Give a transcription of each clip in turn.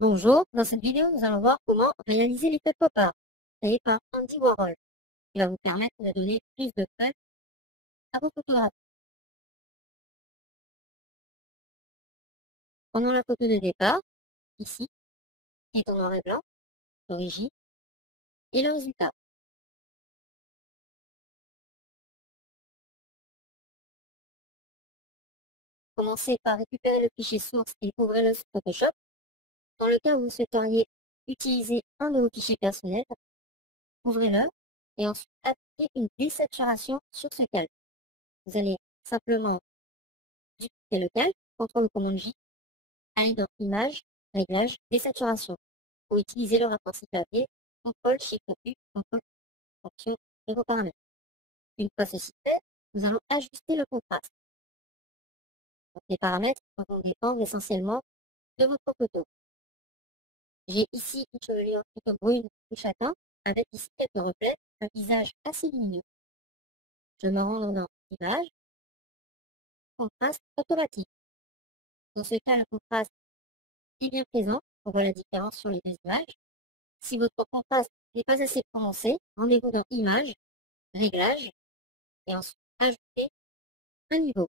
Bonjour, dans cette vidéo, nous allons voir comment réaliser l'effet pop-art, créé par Andy Warhol, qui va vous permettre de donner plus de fun à vos photographies. Prenons la photo de départ, ici, qui est en noir et blanc, l'origine, et le résultat. Commencez par récupérer le fichier source et ouvrez-le sur Photoshop. Dans le cas où vous souhaiteriez utiliser un de vos fichiers personnels, ouvrez-le et ensuite appliquez une désaturation sur ce calque. Vous allez simplement dupliquer le calque, CTRL ou commande J, aller dans Images, Réglages, Désaturation. Pour utiliser le raccourci clavier, CTRL SHIFT U, CTRL fonction et vos paramètres. Une fois ceci fait, nous allons ajuster le contraste. Donc, les paramètres vont dépendre essentiellement de votre photo. J'ai ici une chevelure plutôt brune ou châtain, avec ici quelques reflets, un visage assez lumineux. Je me rends dans Image, contraste automatique. Dans ce cas, le contraste est bien présent. On voit la différence sur les deux images. Si votre contraste n'est pas assez prononcé, rendez-vous dans Images, Réglages, et ensuite ajouter un niveau.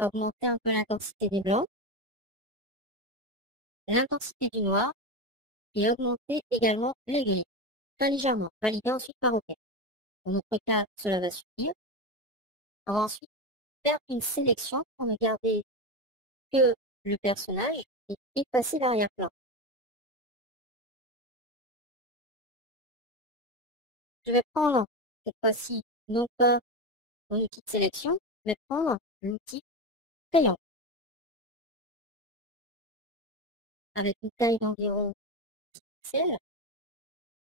Augmenter un peu l'intensité des blancs, l'intensité du noir, et augmenter également les gris, très légèrement, valider ensuite par OK. Dans notre cas, cela va suffire. On va ensuite faire une sélection pour ne garder que le personnage et effacer l'arrière-plan. Je vais prendre cette fois-ci non pas mon outil de sélection, mais prendre l'outil crayon avec une taille d'environ 10 pixels.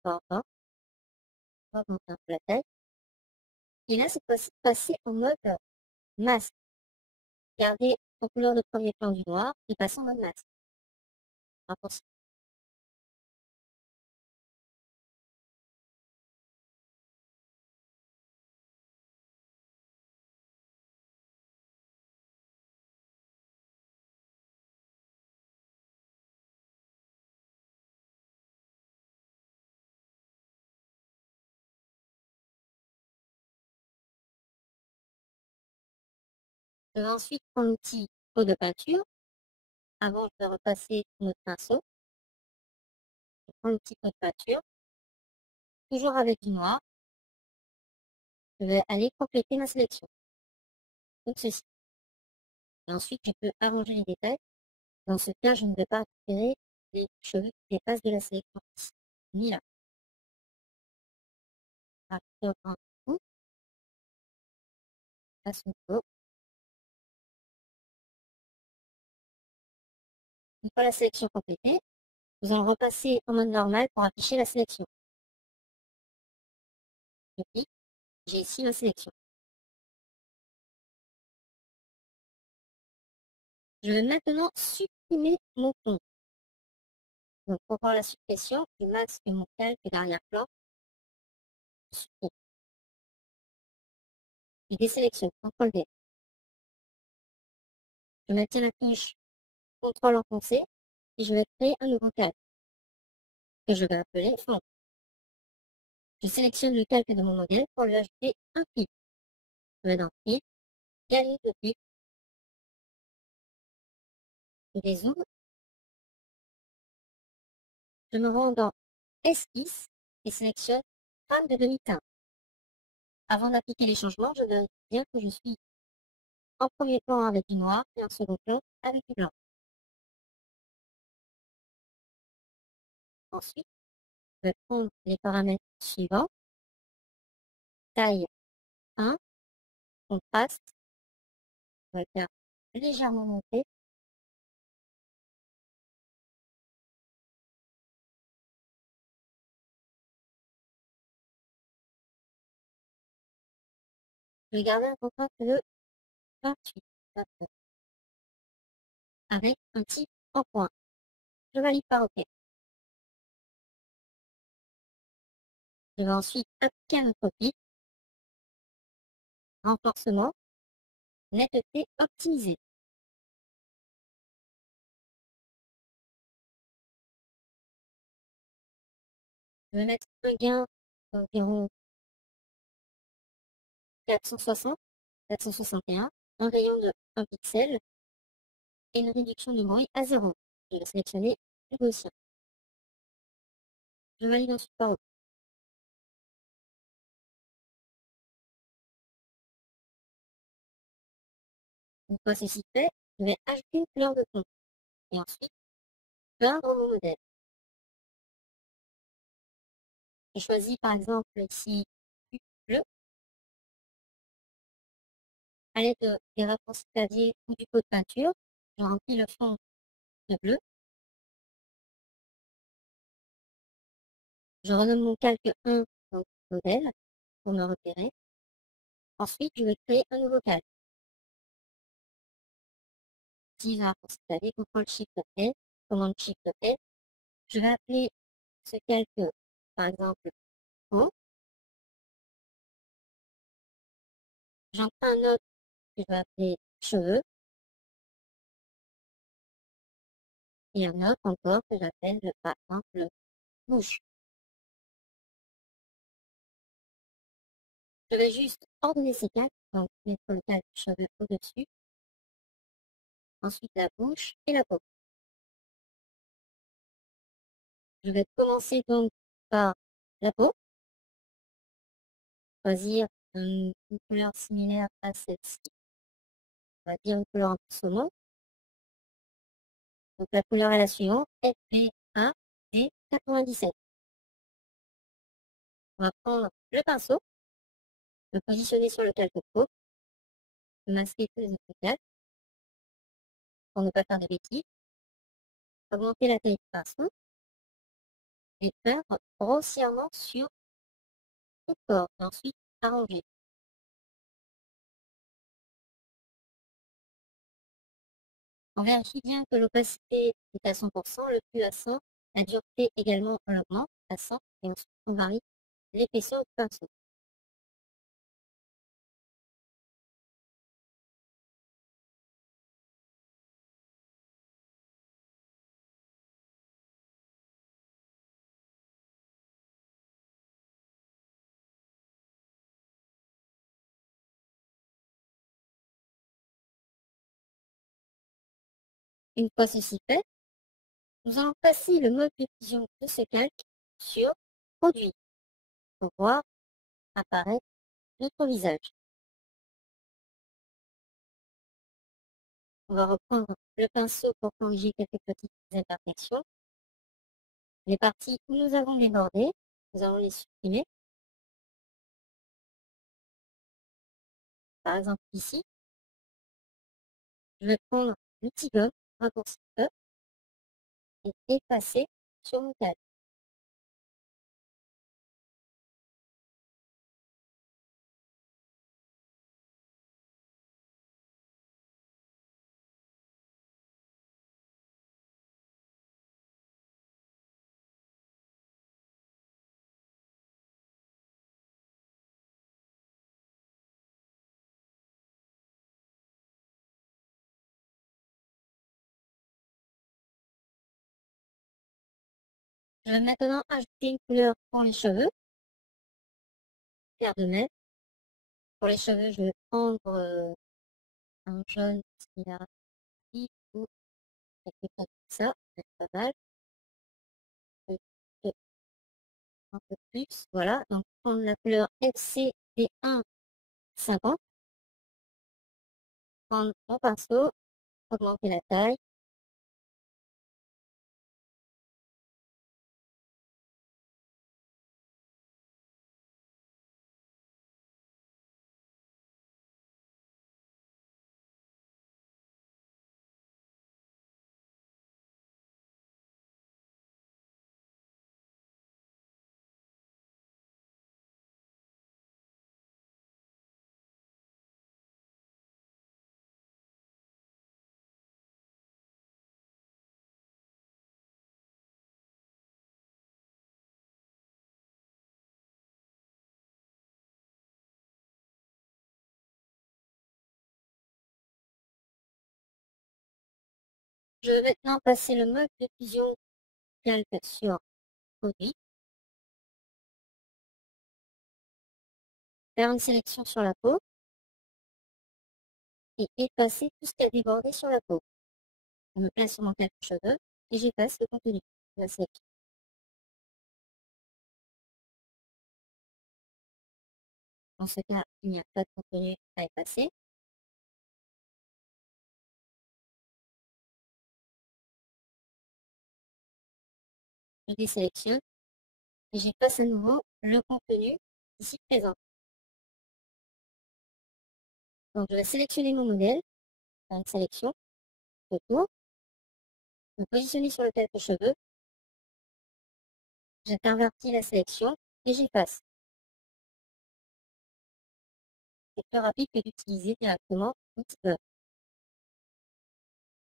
Enfin, on va augmenter un peu la taille. Et là, cette fois-ci, passer en mode masque. Gardez en couleur de premier plan du noir et passer en mode masque. Raccourci. Je vais ensuite prendre l'outil pot de peinture. Avant, je vais repasser notre pinceau. Je prends l'outil pot de peinture. Toujours avec du noir. Je vais aller compléter ma sélection. Comme ceci. Et ensuite, je peux arranger les détails. Dans ce cas, je ne vais pas récupérer les cheveux qui dépassent de la sélection ici, ni là. Rajouter un coup, à son niveau. Une fois la sélection complétée, nous allons repasser en mode normal pour afficher la sélection. Je clique, j'ai ici ma sélection. Je vais maintenant supprimer mon fond. Donc, pour voir la suppression, je masque mon calque d'arrière-plan. Je supprime. Je désélectionne, CTRL V. Je maintiens la touche CTRL enfoncé et je vais créer un nouveau calque que je vais appeler fond. Je sélectionne le calque de mon modèle pour lui ajouter un clip. Je vais dans Clip, Galerie de clip, je dézoome. Je me rends dans Esquisse et sélectionne Trame de demi-teinte. Avant d'appliquer les changements, je vérifie bien que je suis en premier plan avec du noir et en second plan avec du blanc. Ensuite, je vais prendre les paramètres suivants. Taille 1, contraste, on va faire légèrement monter. Je vais garder un contraste de 28, 29, avec un type en point. Je valide par OK. Je vais ensuite appliquer un autre clic, renforcement, netteté optimisée. Je vais mettre un gain d'environ 460, 461, un rayon de 1 pixel et une réduction de bruit à 0. Je vais sélectionner le Gaussien. Je valide ensuite par OK. Une fois ceci fait, je vais ajouter une couleur de fond et ensuite peindre mon modèle. Je choisis par exemple ici du bleu. À l'aide des raccourcis clavier ou du pot de peinture, je remplis le fond de bleu. Je renomme mon calque 1, donc modèle, pour me repérer. Ensuite, je vais créer un nouveau calque. J'utilise un raccourci clavier, CTRL-SHIFT-L, commande-SHIFT-L. Je vais appeler ce calque, par exemple, O. J'en prends un autre que je vais appeler cheveux. Et un autre encore que j'appelle, par exemple, bouche. Je vais juste ordonner ces calques, donc mettre le calque cheveux au-dessus. Ensuite la bouche et la peau. Je vais commencer donc par la peau. Choisir une couleur similaire à celle-ci. On va dire une couleur en saumon. Donc la couleur est la suivante, FB1D97. On va prendre le pinceau, le positionner sur le calque peau, masquer tous les autres calques pour ne pas faire de bêtises, augmenter la taille du pinceau et peindre grossièrement sur le corps et ensuite arranger. On vérifie bien que l'opacité est à 100%, le flux à 100, la dureté également on l'augmente à 100 et ensuite on varie l'épaisseur du pinceau. Une fois ceci fait, nous allons passer le mode de fusion de ce calque sur Produit pour voir apparaître notre visage. On va reprendre le pinceau pour corriger quelques petites imperfections. Les parties où nous avons débordé, nous allons les supprimer. Par exemple ici, je vais prendre l'outil gomme, raccourci E, et effacer sur mon calque. Je vais maintenant ajouter une couleur pour les cheveux. Faire de même. Pour les cheveux, je vais prendre un jaune similaire ici ou quelque chose comme ça. C'est pas mal. Un peu plus. Voilà. Donc, prendre la couleur FCB1 50. Prendre mon pinceau, augmenter la taille. Je vais maintenant passer le mode de fusion calque sur produit. faire une sélection sur la peau et effacer tout ce qui a débordé sur la peau. Je me place sur mon cache-cheveux et j'efface le contenu de la sélection. Dans ce cas, il n'y a pas de contenu à effacer. Je désélectionne et j'efface à nouveau le contenu ici présent. Donc je vais sélectionner mon modèle, faire une sélection, retour, me positionner sur le cache-cheveux, j'intervertis la sélection et j'efface. C'est plus rapide que d'utiliser directement l'outil Blur.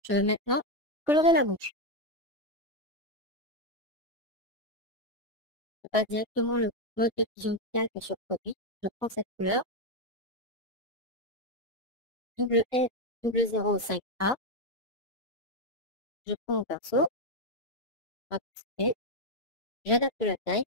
Je vais maintenant colorer la bouche. Je passe directement le mode de fusion de calque sur produit. Je prends cette couleur, WF005A. Je prends mon pinceau, j'adapte la taille.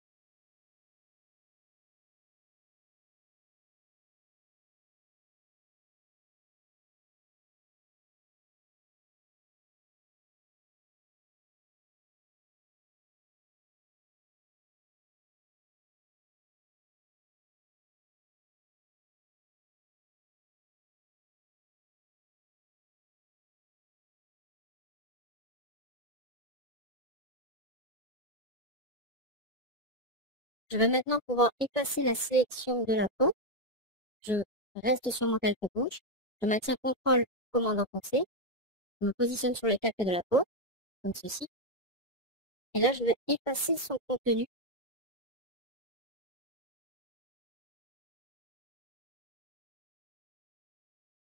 Je vais maintenant pouvoir effacer la sélection de la peau. Je reste sur mon calque gauche. Je maintiens CTRL, commande enfoncée. Je me positionne sur le calque de la peau, comme ceci. Et là, je vais effacer son contenu.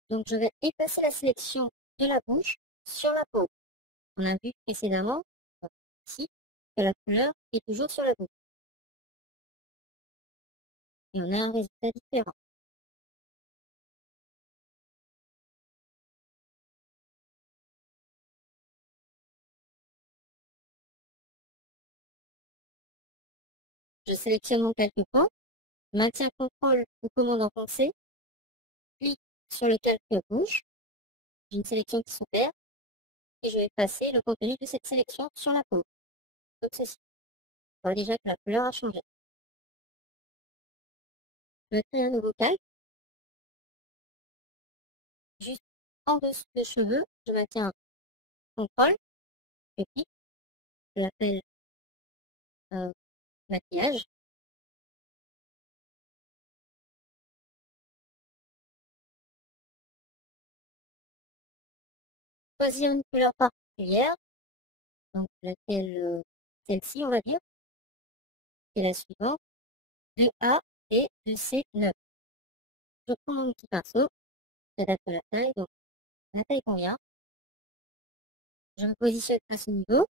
Donc, je vais effacer la sélection de la bouche sur la peau. On a vu précédemment, ici, que la couleur est toujours sur la bouche. Et on a un résultat différent. Je sélectionne mon calque point, maintiens CTRL ou commande enfoncée, clique sur le calque bouche, j'ai une sélection qui s'opère, et je vais passer le contenu de cette sélection sur la peau. Donc ceci. On voit déjà que la couleur a changé. Je vais créer un nouveau calque. Juste en dessous des cheveux, je maintiens CTRL, je clique, je l'appelle maquillage. Choisir une couleur particulière, donc laquelle, celle-ci on va dire, et la suivante, 2A et 2C9. Je prends mon petit pinceau, j'adapte la taille, donc la taille convient. Je me positionne à ce niveau.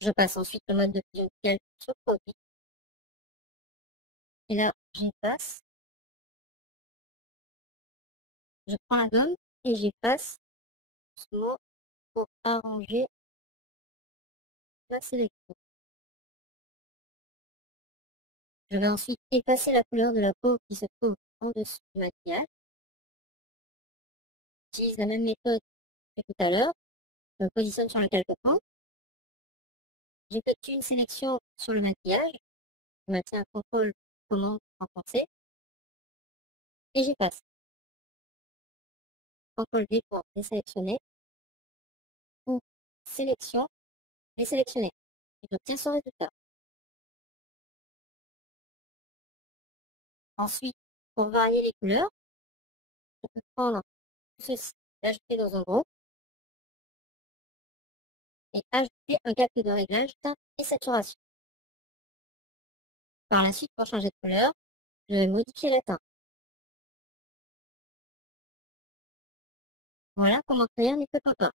Je passe ensuite le mode de fusion de calque sur produit. Et là, j'efface. Je prends la gomme et j'efface doucement pour arranger la sélection. Je vais ensuite effacer la couleur de la peau qui se trouve en dessous du maquillage. J'utilise la même méthode que tout à l'heure. Je me positionne sur le calque-point. J'effectue une sélection sur le maquillage. Je maintiens un CTRL commande enfoncée. Et j'efface. CTRL D pour désélectionner. Ou sélection, désélectionner. Et j'obtiens ce résultat. Ensuite, pour varier les couleurs, je peux prendre tout ceci, l'ajouter dans un groupe et ajouter un calque de réglage teinte et saturation. Par la suite, pour changer de couleur, je vais modifier la teinte. Voilà comment créer un effet pop-up.